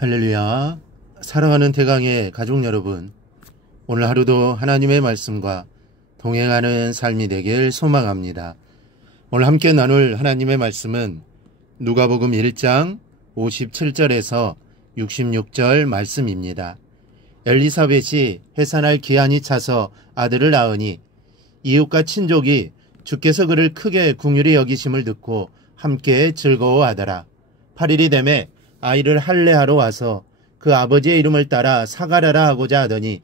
할렐루야. 사랑하는 대강의 가족 여러분, 오늘 하루도 하나님의 말씀과 동행하는 삶이 되길 소망합니다. 오늘 함께 나눌 하나님의 말씀은 누가복음 1장 57절에서 66절 말씀입니다. 엘리사벳이 해산할 기한이 차서 아들을 낳으니 이웃과 친족이 주께서 그를 크게 긍휼히 여기심을 듣고 함께 즐거워하더라. 8일이 되매 아이를 할례하러 와서 그 아버지의 이름을 따라 사가랴라 하고자 하더니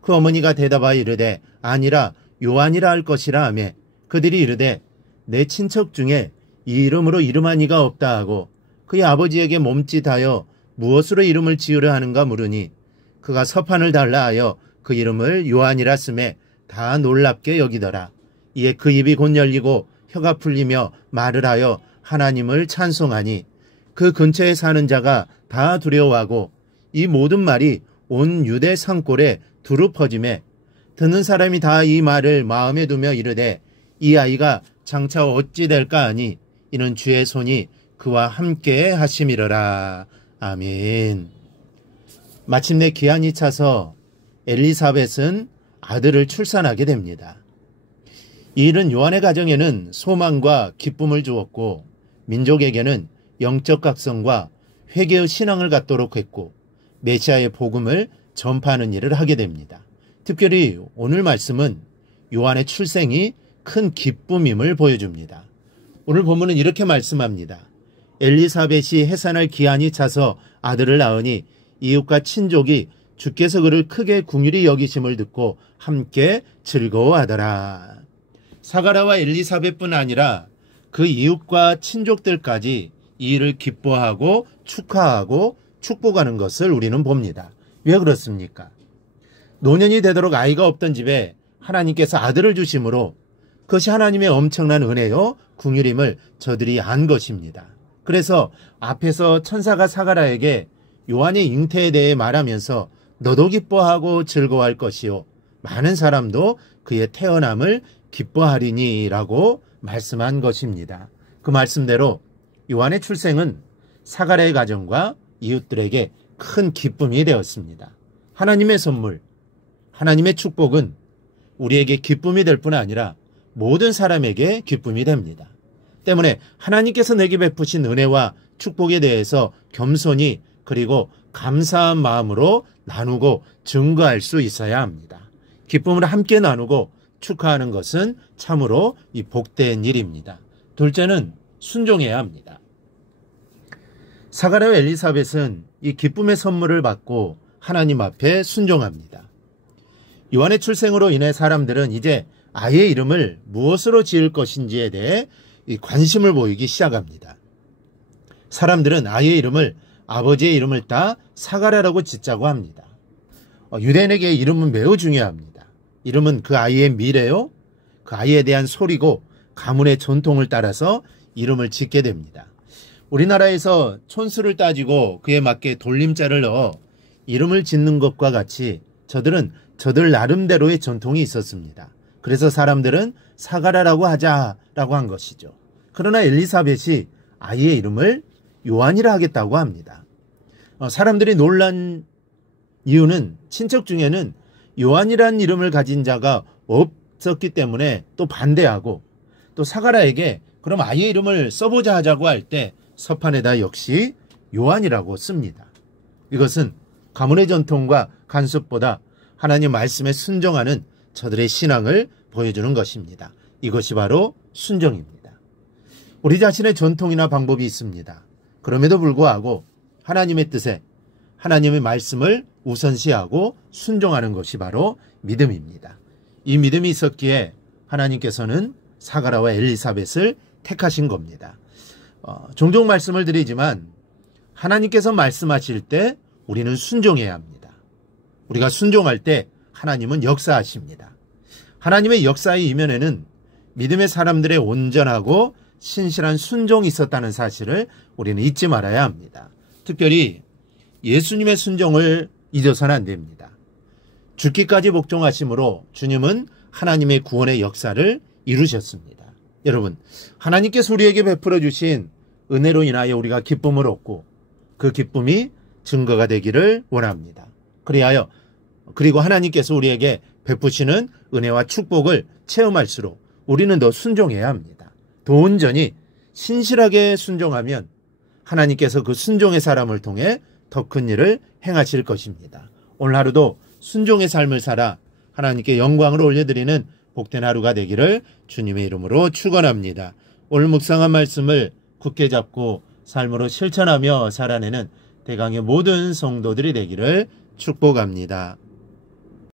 그 어머니가 대답하여 이르되 아니라 요한이라 할 것이라 하며 그들이 이르되 내 친척 중에 이 이름으로 이름한 이가 없다 하고 그의 아버지에게 몸짓하여 무엇으로 이름을 지으려 하는가 물으니 그가 서판을 달라 하여 그 이름을 요한이라 쓰매 다 놀랍게 여기더라. 이에 그 입이 곧 열리고 혀가 풀리며 말을 하여 하나님을 찬송하니 그 근처에 사는 자가 다 두려워하고 이 모든 말이 온 유대 산골에 두루 퍼지매 듣는 사람이 다 이 말을 마음에 두며 이르되 이 아이가 장차 어찌 될까 하니 이는 주의 손이 그와 함께 하심이러라. 아멘. 마침내 기한이 차서 엘리사벳은 아들을 출산하게 됩니다. 이 일은 요한의 가정에는 소망과 기쁨을 주었고 민족에게는 영적 각성과 회개의 신앙을 갖도록 했고 메시아의 복음을 전파하는 일을 하게 됩니다. 특별히 오늘 말씀은 요한의 출생이 큰 기쁨임을 보여줍니다. 오늘 본문은 이렇게 말씀합니다. 엘리사벳이 해산할 기한이 차서 아들을 낳으니 이웃과 친족이 주께서 그를 크게 긍휼히 여기심을 듣고 함께 즐거워하더라. 사가랴와 엘리사벳뿐 아니라 그 이웃과 친족들까지 이 일을 기뻐하고 축하하고 축복하는 것을 우리는 봅니다. 왜 그렇습니까? 노년이 되도록 아이가 없던 집에 하나님께서 아들을 주심으로 그것이 하나님의 엄청난 은혜요 긍휼임을 저들이 안 것입니다. 그래서 앞에서 천사가 사가랴에게 요한의 잉태에 대해 말하면서 너도 기뻐하고 즐거워할 것이요 많은 사람도 그의 태어남을 기뻐하리니 라고 말씀한 것입니다. 그 말씀대로 요한의 출생은 사가랴의 가정과 이웃들에게 큰 기쁨이 되었습니다. 하나님의 선물, 하나님의 축복은 우리에게 기쁨이 될 뿐 아니라 모든 사람에게 기쁨이 됩니다. 때문에 하나님께서 내게 베푸신 은혜와 축복에 대해서 겸손히 그리고 감사한 마음으로 나누고 증거할 수 있어야 합니다. 기쁨을 함께 나누고 축하하는 것은 참으로 이 복된 일입니다. 둘째는 순종해야 합니다. 사가랴와 엘리사벳은 이 기쁨의 선물을 받고 하나님 앞에 순종합니다. 요한의 출생으로 인해 사람들은 이제 아이의 이름을 무엇으로 지을 것인지에 대해 관심을 보이기 시작합니다. 사람들은 아이의 이름을 아버지의 이름을 따 사가랴라고 짓자고 합니다. 유대인에게 이름은 매우 중요합니다. 이름은 그 아이의 미래요, 그 아이에 대한 소리고 가문의 전통을 따라서 이름을 짓게 됩니다. 우리나라에서 촌수를 따지고 그에 맞게 돌림자를 넣어 이름을 짓는 것과 같이 저들은 저들 나름대로의 전통이 있었습니다. 그래서 사람들은 사가랴라고 하자라고 한 것이죠. 그러나 엘리사벳이 아이의 이름을 요한이라 하겠다고 합니다. 사람들이 놀란 이유는 친척 중에는 요한이라는 이름을 가진 자가 없었기 때문에 또 반대하고 또 사가랴에게 그럼 아이의 이름을 써보자 하자고 할 때 서판에다 역시 요한이라고 씁니다. 이것은 가문의 전통과 간섭보다 하나님 말씀에 순종하는 저들의 신앙을 보여주는 것입니다. 이것이 바로 순종입니다. 우리 자신의 전통이나 방법이 있습니다. 그럼에도 불구하고 하나님의 뜻에 하나님의 말씀을 우선시하고 순종하는 것이 바로 믿음입니다. 이 믿음이 있었기에 하나님께서는 사가랴와 엘리사벳을 택하신 겁니다. 종종 말씀을 드리지만 하나님께서 말씀하실 때 우리는 순종해야 합니다. 우리가 순종할 때 하나님은 역사하십니다. 하나님의 역사의 이면에는 믿음의 사람들의 온전하고 신실한 순종이 있었다는 사실을 우리는 잊지 말아야 합니다. 특별히 예수님의 순종을 잊어서는 안 됩니다. 죽기까지 복종하심으로 주님은 하나님의 구원의 역사를 이루셨습니다. 여러분, 하나님께서 우리에게 베풀어 주신 은혜로 인하여 우리가 기쁨을 얻고 그 기쁨이 증거가 되기를 원합니다. 그리고 하나님께서 우리에게 베푸시는 은혜와 축복을 체험할수록 우리는 더 순종해야 합니다. 더 온전히 신실하게 순종하면 하나님께서 그 순종의 사람을 통해 더 큰 일을 행하실 것입니다. 오늘 하루도 순종의 삶을 살아 하나님께 영광을 올려드리는 복된 하루가 되기를 주님의 이름으로 축원합니다. 오늘 묵상한 말씀을 굳게 잡고 삶으로 실천하며 살아내는 대강의 모든 성도들이 되기를 축복합니다.